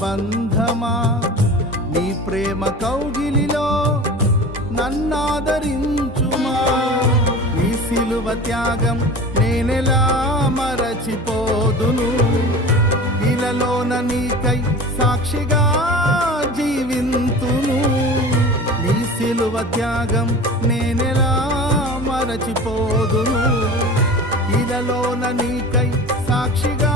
బంధమా నీ ప్రేమ కౌగిలిలో నన్నాదరించుమా నీ సిలువ త్యాగం నేనెలా మరచిపోదును ఇలలోన నీకై సాక్షిగా జీవింతును నీ సిలువ త్యాగం నేనెలా మరచిపోదును ఇలలోన నీకై సాక్షిగా